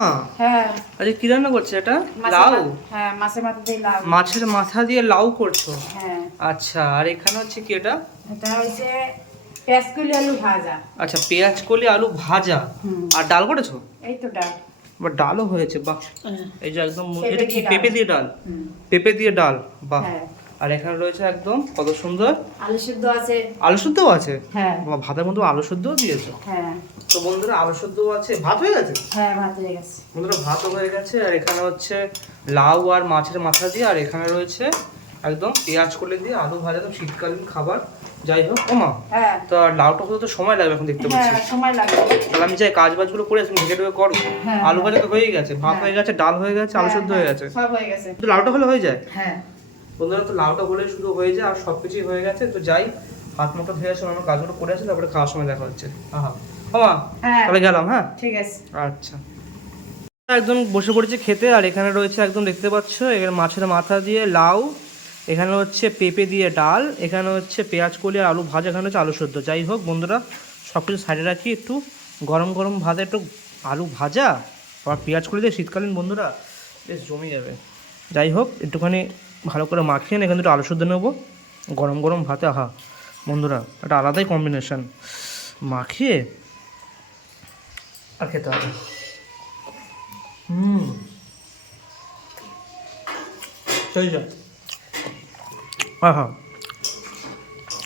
হ্যাঁ। আরে কি রান্না করছে এটা? লাউ? হ্যাঁ, মাছের মাথা দিয়ে লাউ। মাছের মাথা দিয়ে লাউ করছো? হ্যাঁ। আচ্ছা, আর এখানে হচ্ছে কি এটা? এটা হচ্ছে পেঁয়াজ কলি আলু ভাজা। আচ্ছা, পেঁয়াজ কলি আলু ভাজা। আর ডাল করেছো? এই তো ডাল। বা ডালও হয়েছে, বাহ। এই যে একদম এটা কি পেঁপে পেঁপে দিয়ে ডাল? পেঁপে দিয়ে ডাল, বাহ। হ্যাঁ। আর এখানে রয়েছে একদম কত সুন্দর আলু সিদ্ধ আছে। আলু শুদ্ধও আছে? হ্যাঁ। বাহ, ভাতের মধ্যে আলু শুদ্ধও দিয়েছো? হ্যাঁ। তো বন্ধুরা আলু শুদ্ধও আছে, ভাত হয়ে গেছে? হ্যাঁ, ভাত হয়ে গেছে। বন্ধুরা ভাতও হয়ে গেছে, আর এখানে হচ্ছে লাউ আর মাছের মাথা দিয়ে, আর এখানে রয়েছে একদম পেঁয়াজ কলি দিয়ে আলু ভাজা, তো শীতকালীন খাবার। যাই হোক ওমা, হ্যাঁ। তো আর লাউটা হতে তো সময় লাগবে এখন দেখতে পাচ্ছি। হ্যাঁ, সময় লাগবে। তাহলে আমি যাই কাজ বাজগুলো করে তুমি ঢেকে ঢেকে করো। হ্যাঁ। আলু ভাজা তো হয়ে গেছে, ভাত হয়ে গেছে, ডাল হয়ে গেছে, আলু শুদ্ধ হয়ে গেছে, সব হয়ে গেছে। তো লাউটা হলে হয়ে যায়। হ্যাঁ। বন্ধুরা তো লাউটা হলে শুধু হয়ে যায়, আর সবকিছুই হয়ে গেছে। তো যাই, হাত মুখটা ধুয়ে আসে, আমার কাজগুলো করে আসে, তারপরে খাওয়ার সময় দেখা হচ্ছে। আহা ওমা, তাহলে গেলাম। হ্যাঁ ঠিক আছে। আচ্ছা, একদম বসে পড়েছে খেতে। আর এখানে রয়েছে একদম দেখতে পাচ্ছ, এখানে মাছের মাথা দিয়ে লাউ, এখানে হচ্ছে পেঁপে দিয়ে ডাল, এখানে হচ্ছে পেঁয়াজ কলি আর আলু ভাজা, এখানে হচ্ছে আলু সেদ্ধ। যাই হোক বন্ধুরা, সব কিছু সাইডে রাখি, একটু গরম গরম ভাতে একটু আলু ভাজা আর পেঁয়াজ কলি দিয়ে শীতকালীন বন্ধুরা বেশ জমে যাবে। যাই হোক, একটুখানি ভালো করে মাখিয়ে এখানে একটু আলু সেদ্ধ নেবো গরম গরম ভাতে। আহা বন্ধুরা, একটা আলাদাই কম্বিনেশান, মাখিয়ে আর খেতে হবে। সেই যায়। হ্যাঁ,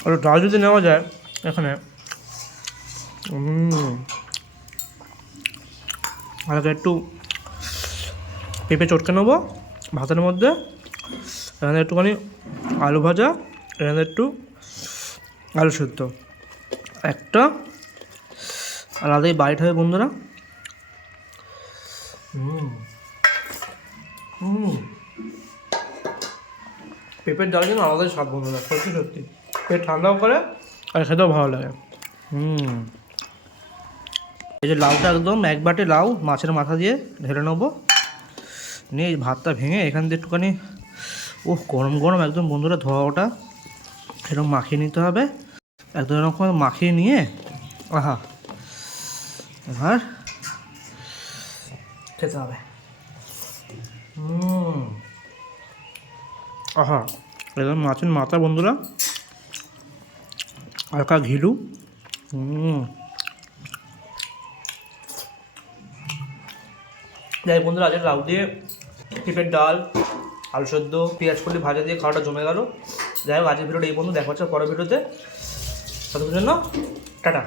আর ডাল যদি নেওয়া যায় এখানে, আর একটু পেঁপে চটকে নেবো ভাতের মধ্যে, এখানে একটুখানি আলু ভাজা, এখানে একটু আলু সেদ্ধ, একটা আলাদাই বাইট হবে বন্ধুরা। পেঁপের ডাল কিন্তু আলাদাই স্বাদ বন্ধুরা, সত্যি সত্যি পেট ঠান্ডাও করে আর খেতেও ভালো লাগে। এই যে লাউটা একদম এক বাটি লাউ মাছের মাথা দিয়ে ঢেলে নেবো, নিয়ে ভাতটা ভেঙে এখান দিয়ে একটুখানি গরম গরম একদম বন্ধুরা ধোয়াটা এরকম মাখিয়ে নিতে হবে, একদম এরকম মাখিয়ে নিয়ে আহা এবার খেতে হবে। আহা, একদম মাছের মাথা বন্ধুরা, হালকা ঘিলু। যাই বন্ধুরা, আজকে লাউ দিয়ে পেঁপের ডাল, আলু সেদ্ধ, পেঁয়াজ কলি ভাজা দিয়ে খাওয়াটা জমে গেল। যাই হোক, আজকের ভিডিওটা এই বন্ধু দেখা হচ্ছে পরের ভিডিওতে, ততক্ষণের জন্য টাটা।